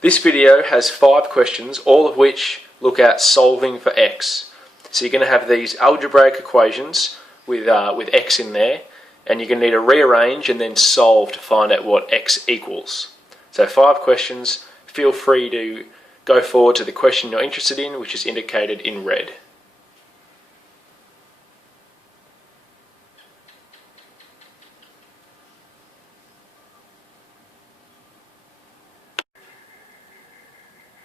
This video has 5 questions, all of which look at solving for x. So you're going to have these algebraic equations with x in there, and you're going to need to rearrange and then solve to find out what x equals. So 5 questions. Feel free to go forward to the question you're interested in, which is indicated in red.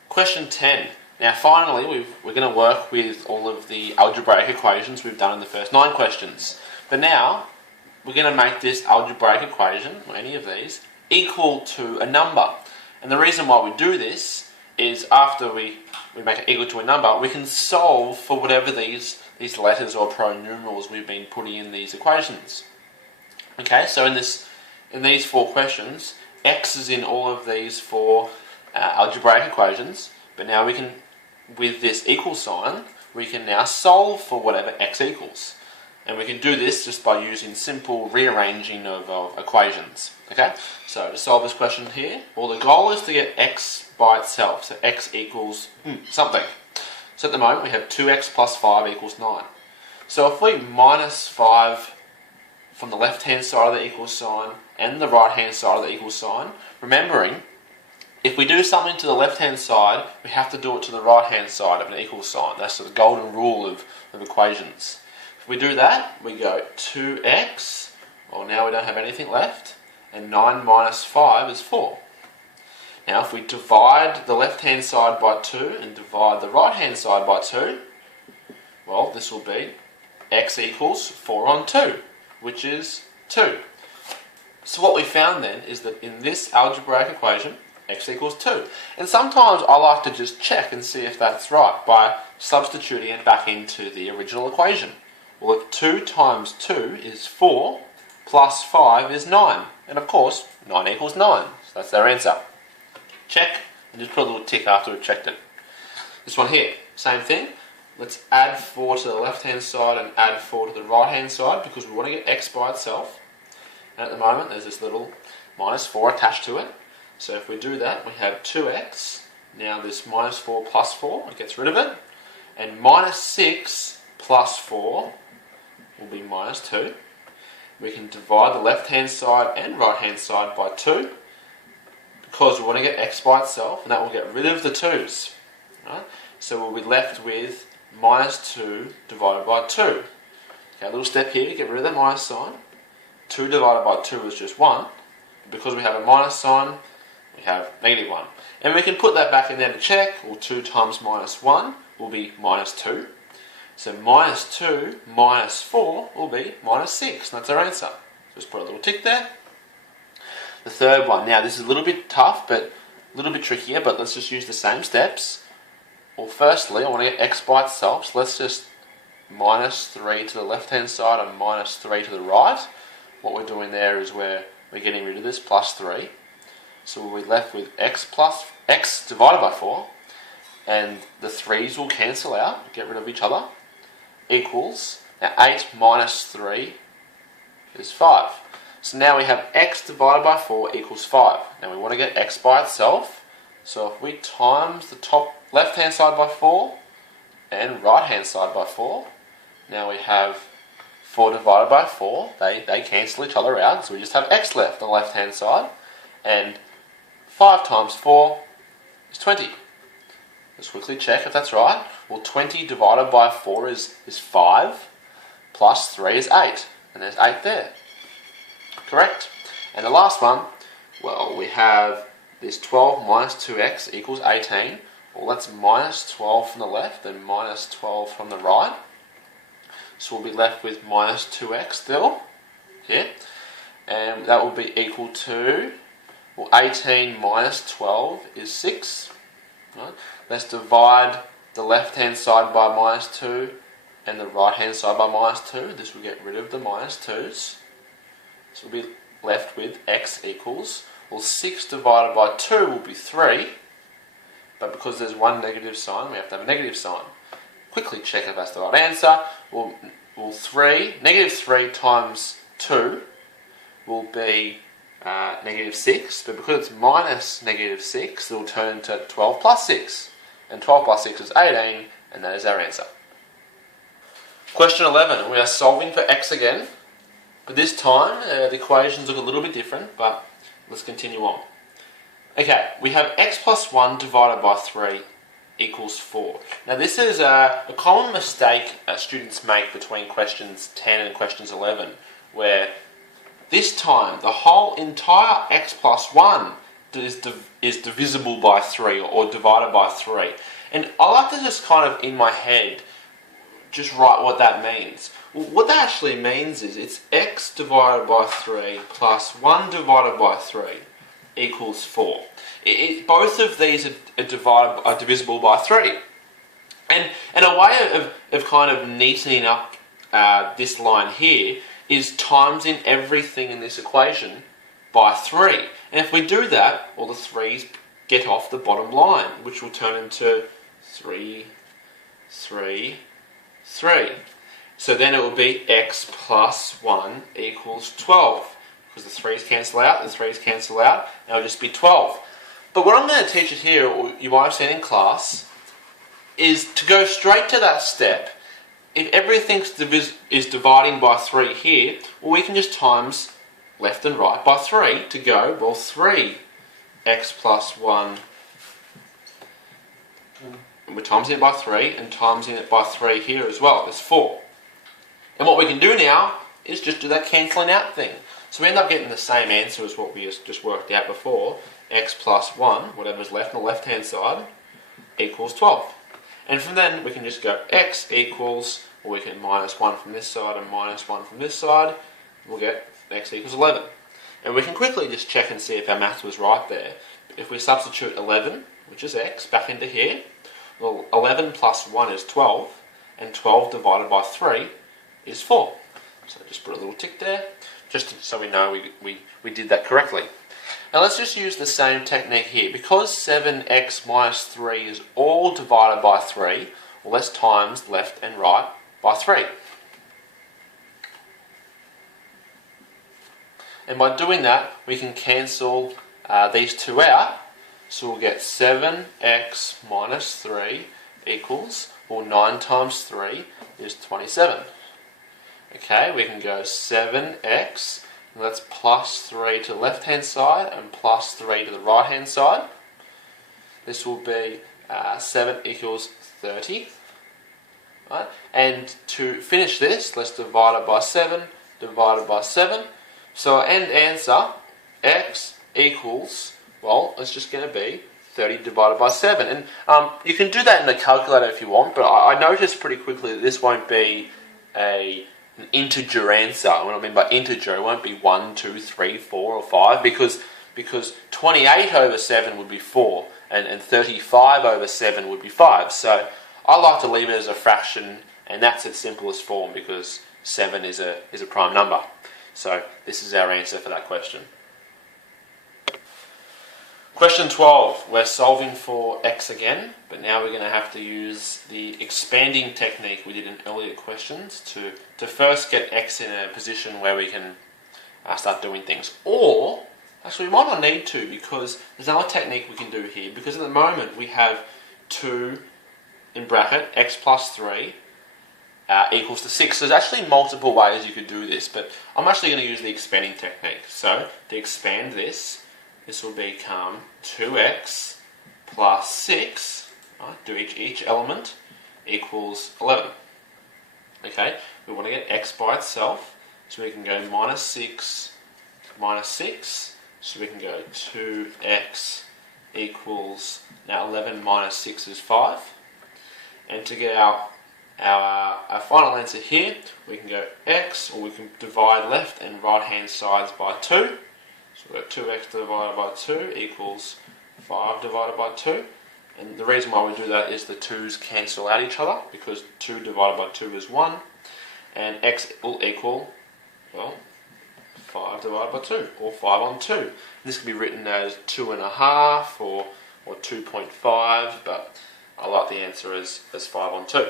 Question 10. Now finally we're going to work with all of the algebraic equations we've done in the first 9 questions. But now we're going to make this algebraic equation, or any of these, equal to a number. And the reason why we do this is after we make it equal to a number, we can solve for whatever these letters or pronumerals we've been putting in these equations. Okay, so in these 4 questions, x is in all of these 4 algebraic equations, but now we can, with this equal sign, we can now solve for whatever x equals. And we can do this just by using simple rearranging of equations. Okay, so to solve this question here, well, the goal is to get x by itself, so x equals something. So at the moment we have 2x plus 5 equals 9. So if we minus 5 from the left hand side of the equal sign and the right hand side of the equal sign, remembering if we do something to the left hand side, we have to do it to the right hand side of an equal sign. That's the golden rule of equations. If we do that, we go 2x, well now we don't have anything left, and 9 minus 5 is 4. Now if we divide the left hand side by 2 and divide the right hand side by 2, well this will be x equals 4 on 2, which is 2. So what we found then is that in this algebraic equation, x equals 2. And sometimes I like to just check and see if that's right by substituting it back into the original equation. Well, if 2 times 2 is 4, plus 5 is 9. And of course, 9 equals 9. So that's our answer. Check, and just put a little tick after we've checked it. This one here, same thing. Let's add 4 to the left-hand side and add 4 to the right-hand side because we want to get x by itself. And at the moment, there's this little minus 4 attached to it. So if we do that, we have 2x. Now this minus 4 plus 4, it gets rid of it. And minus 6 plus 4 will be minus 2. We can divide the left-hand side and right-hand side by 2 because we want to get x by itself, and that will get rid of the 2's. Right? So we'll be left with minus 2 divided by 2. Okay, a little step here to get rid of the minus sign. 2 divided by 2 is just 1. Because we have a minus sign, we have negative 1. And we can put that back in there to check. Well, 2 times minus 1 will be minus 2. So minus 2 minus 4 will be minus 6. And that's our answer. Just put a little tick there. The third one. Now this is a little bit tough, but a little bit trickier, but let's just use the same steps. Well, firstly, I want to get x by itself. So let's just minus 3 to the left-hand side and minus 3 to the right. What we're doing there is we're getting rid of this plus 3. So we'll be left with x divided by 4, and the 3's will cancel out, get rid of each other, equals, now 8 minus 3 is 5. So now we have x divided by 4 equals 5. Now we want to get x by itself, so if we times the top left hand side by 4 and right hand side by 4, now we have 4 divided by 4, they cancel each other out, so we just have x left on the left hand side, and 5 times 4 is 20. Let's quickly check if that's right. Well, 20 divided by 4 is 5, plus 3 is 8, and there's 8 there. Correct. And the last one, well, we have this 12 minus 2x equals 18. Well, that's minus 12 from the left and minus 12 from the right. So we'll be left with minus 2x still, here, and that will be equal to, well, 18 minus 12 is 6. Right? Let's divide the left-hand side by minus 2 and the right-hand side by minus 2. This will get rid of the minus 2's. So we'll be left with x equals, well, 6 divided by 2 will be 3, but because there's one negative sign, we have to have a negative sign. Quickly check if that's the right answer. Well, negative 3 times 2 will be negative 6, but because it's minus negative 6, it will turn into 12 plus 6. And 12 plus 6 is 18, and that is our answer. Question 11, we are solving for x again, but this time the equations look a little bit different, but let's continue on. Okay, we have x plus 1 divided by 3 equals 4. Now this is a common mistake students make between questions 10 and questions 11, where this time the whole entire x plus 1 is divisible by 3 or divided by 3. And I like to just kind of in my head just write what that means. Well, what that actually means is it's x divided by 3 plus 1 divided by 3 equals 4. Both of these are divisible by 3. And a way of kind of neatening up this line here is timesing everything in this equation by 3. And if we do that, all the 3's get off the bottom line, which will turn into 3, 3, 3. So then it will be x plus 1 equals 12. Because the 3's cancel out, the 3's cancel out, and it'll just be 12. But what I'm going to teach you here, or you might have seen in class, is to go straight to that step. If everything is dividing by 3 here, well, we can just times left and right by 3 to go, well, 3 x plus 1. And we're timesing it by 3 and timesing it by 3 here as well. There's 4. And what we can do now is just do that cancelling out thing. So we end up getting the same answer as what we just worked out before. X plus 1, whatever's left on the left hand side, equals 12. And from then we can just go x equals, or we can minus 1 from this side and minus 1 from this side. We'll get x equals 11. And we can quickly just check and see if our math was right there. If we substitute 11, which is x, back into here, well, 11 plus 1 is 12, and 12 divided by 3 is 4. So just put a little tick there, just so we know we did that correctly. Now let's just use the same technique here. Because 7x minus 3 is all divided by 3, well, let's times left and right by 3. And by doing that, we can cancel these two out. So we'll get 7x minus 3 equals, well, 9 times 3 is 27. Okay, we can go 7x, and that's plus 3 to the left hand side and plus 3 to the right hand side. This will be 7 equals 30. Right? And to finish this, let's divide it by 7, divided by 7. So our end answer, x equals, well, it's just going to be 30 divided by 7. And you can do that in the calculator if you want, but I noticed pretty quickly that this won't be an integer answer. What I mean by integer, it won't be 1, 2, 3, 4 or 5 because 28 over 7 would be 4 and 35 over 7 would be 5. So I like to leave it as a fraction, and that's its simplest form because 7 is a prime number. So this is our answer for that question. Question 12, we're solving for x again, but now we're going to have to use the expanding technique we did in earlier questions to first get x in a position where we can start doing things. Or, actually we might not need to, because there's another technique we can do here, because at the moment we have 2 in bracket, x plus 3 equals to 6. So there's actually multiple ways you could do this, but I'm actually going to use the expanding technique. So to expand this will become 2x plus 6, right, do each element, equals 11. Okay, we want to get x by itself, so we can go minus 6, so we can go 2x equals, now 11 minus 6 is 5. And to get our final answer here, we can go x, or we can divide left and right hand sides by 2. So we've got 2x divided by 2 equals 5 divided by 2. And the reason why we do that is the 2's cancel out each other, because 2 divided by 2 is 1. And x will equal, well, 5 divided by 2, or 5 on 2. This can be written as 2.5 or 2.5, but I like the answer as 5 on 2.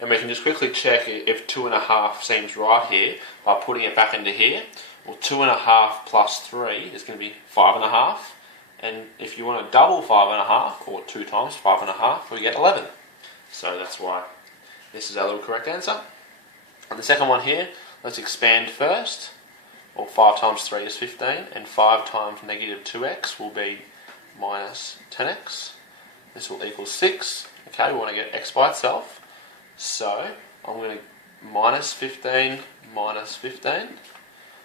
And we can just quickly check if 2.5 seems right here by putting it back into here. Well, 2.5 plus 3 is going to be 5.5. And if you want to double 5.5, or 2 times 5.5, we get 11. So that's why this is our little correct answer. And the second one here, let's expand first. Well, 5 times 3 is 15, and 5 times negative 2x will be minus 10x. This will equal 6. Okay, we want to get x by itself. So I'm going to minus 15 minus 15.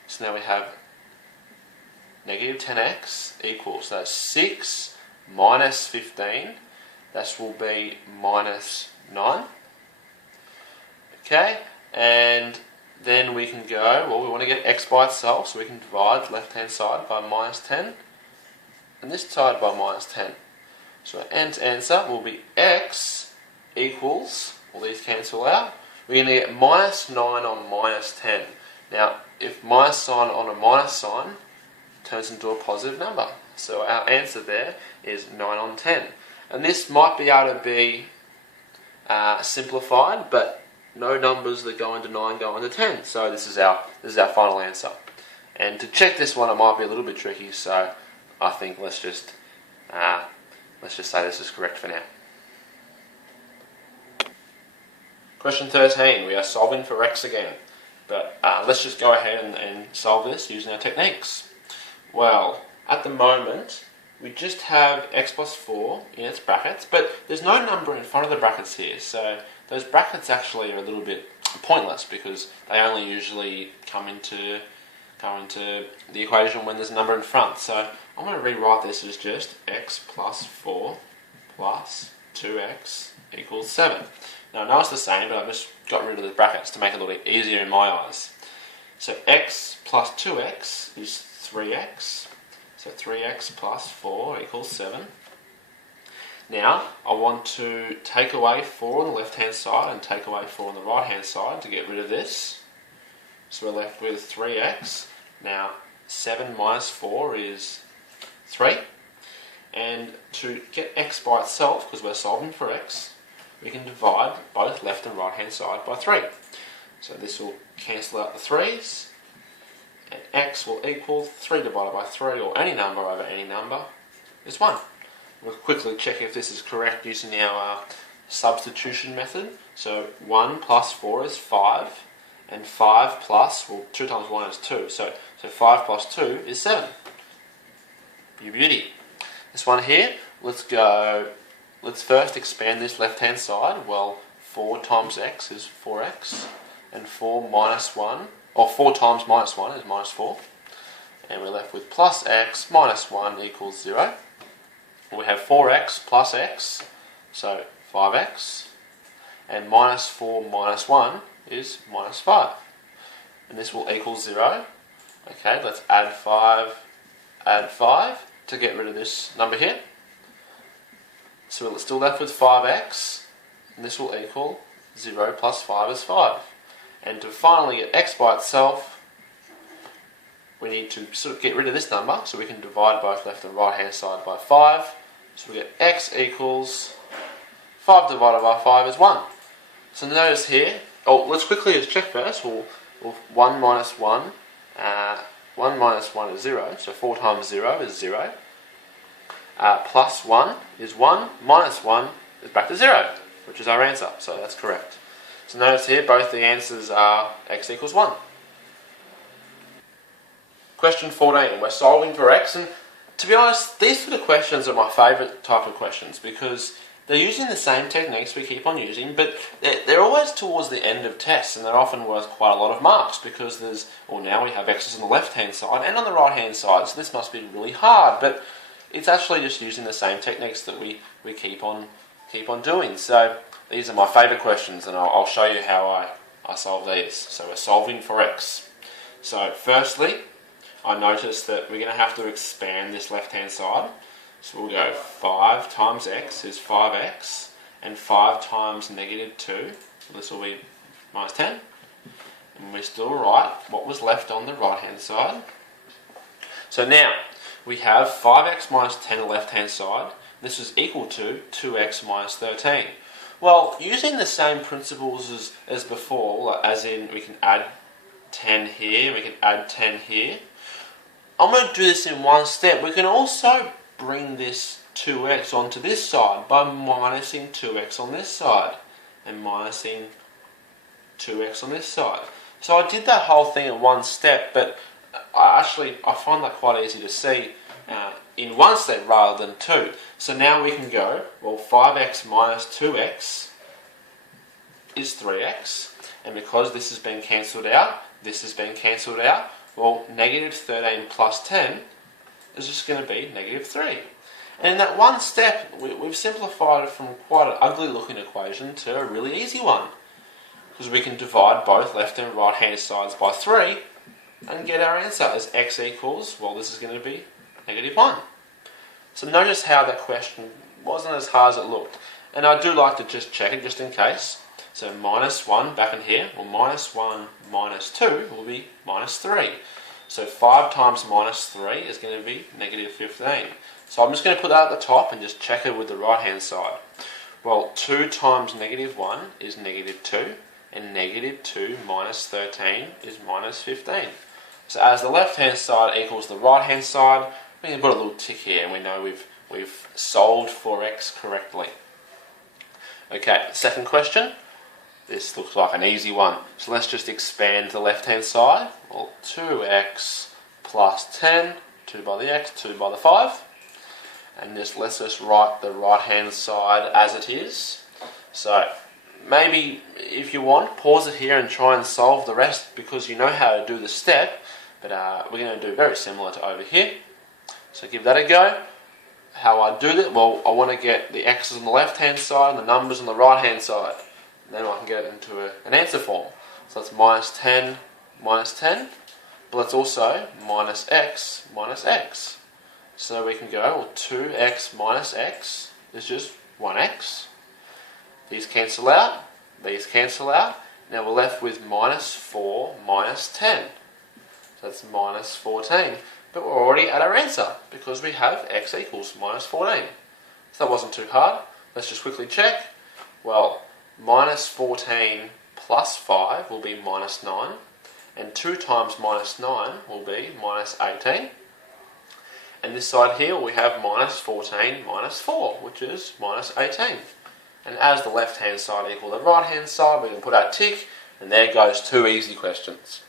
So now we have negative 10x equals, so 6 minus 15. That will be minus 9. Okay, and then we can go, well, we want to get x by itself, so we can divide the left-hand side by minus 10, and this side by minus 10. So our answer will be x equals, well, these cancel out, we're going to get minus 9 on minus 10. Now, if minus sign on a minus sign turns into a positive number, so our answer there is 9 on 10. And this might be able to be simplified, but no numbers that go into 9 go into 10. So this is our final answer. And to check this one, it might be a little bit tricky. So I think let's just say this is correct for now. Question 13. We are solving for x again, but let's just go ahead and solve this using our techniques. Well, at the moment, we just have x plus 4 in its brackets, but there's no number in front of the brackets here, so those brackets actually are a little bit pointless because they only usually come into the equation when there's a number in front. So I'm going to rewrite this as just x plus 4 plus 2x equals 7. Now I know it's the same, but I've just got rid of the brackets to make it a little easier in my eyes. So x plus 2x is 3x. So 3x plus 4 equals 7. Now, I want to take away 4 on the left-hand side and take away 4 on the right-hand side to get rid of this. So we're left with 3x. Now, 7 minus 4 is 3. And to get x by itself, because we're solving for x, we can divide both left and right-hand side by 3. So this will cancel out the 3's. And x will equal 3 divided by 3, or any number over any number, is 1. We'll quickly check if this is correct using our substitution method. So 1 plus 4 is 5, and 5 plus, well, 2 times 1 is 2, so 5 plus 2 is 7. You beauty. This one here, let's first expand this left-hand side. Well, 4 times x is 4x, and 4 minus 1, or 4 times minus 1 is minus 4. And we're left with plus x minus 1 equals 0. We have 4x plus x, so 5x. And minus 4 minus 1 is minus 5. And this will equal 0. Okay, let's add 5 to get rid of this number here. So we're still left with 5x, and this will equal 0 plus 5 is 5. And to finally get x by itself, we need to sort of get rid of this number, so we can divide both left and right hand side by 5. So we get x equals 5 divided by 5 is 1. So notice here, let's quickly just check first. 1 minus 1, 1 minus 1 is 0, so 4 times 0 is 0. Plus 1 is 1, minus 1 is back to 0, which is our answer, so that's correct. So notice here, both the answers are x equals 1. Question 14, we're solving for x, and to be honest, these sort of questions are my favourite type of questions because they're using the same techniques we keep on using, but they're always towards the end of tests, and they're often worth quite a lot of marks because now we have x's on the left-hand side and on the right-hand side, so this must be really hard, but it's actually just using the same techniques that we keep on doing. So these are my favourite questions, and I'll show you how I solve these. So we're solving for x. So firstly, I notice that we're going to have to expand this left-hand side. So we'll go 5 times x is 5x, and 5 times negative 2, so this will be minus 10. And we still write what was left on the right-hand side. So now, we have 5x minus 10 on the left-hand side. This is equal to 2x minus 13. Well, using the same principles as before, as in we can add 10 here, we can add 10 here. I'm going to do this in one step. We can also bring this 2x onto this side by minusing 2x on this side and minusing 2x on this side. So I did that whole thing in one step, but I find that quite easy to see in one step rather than two. So now we can go, well, 5x minus 2x is 3x, and because this has been cancelled out, this has been cancelled out, well, negative 13 plus 10 is just going to be negative 3. And in that one step, we've simplified it from quite an ugly looking equation to a really easy one. Because we can divide both left and right hand sides by 3 and get our answer as x equals, well, this is going to be negative 1. So notice how that question wasn't as hard as it looked. And I do like to just check it just in case. So minus 1 back in here, well, minus 1 minus 2 will be minus 3. So 5 times minus 3 is going to be negative 15. So I'm just going to put that at the top and just check it with the right hand side. Well, 2 times negative 1 is negative 2, and negative 2 minus 13 is minus 15. So as the left hand side equals the right hand side, we can put a little tick here and we know we've solved for x correctly. Okay, second question. This looks like an easy one. So let's just expand the left hand side. Well, 2x plus 10, 2 by the x, 2 by the 5. And let's just write the right hand side as it is. So maybe if you want, pause it here and try and solve the rest because you know how to do the step, but we're going to do very similar to over here. So give that a go. How I do that? Well, I want to get the x's on the left hand side and the numbers on the right hand side. And then I can get it into an answer form. So that's minus 10, but let's also minus x. So we can go, well, 2x minus x is just 1x. These cancel out. Now we're left with minus 4 minus 10. So that's minus 14. But we're already at our answer because we have x equals minus 14. So that wasn't too hard. Let's just quickly check. Well, minus 14 plus 5 will be minus 9. And 2 times minus 9 will be minus 18. And this side here we have minus 14 minus 4, which is minus 18. And as the left hand side equals the right hand side, we can put our tick, and there goes 2 easy questions.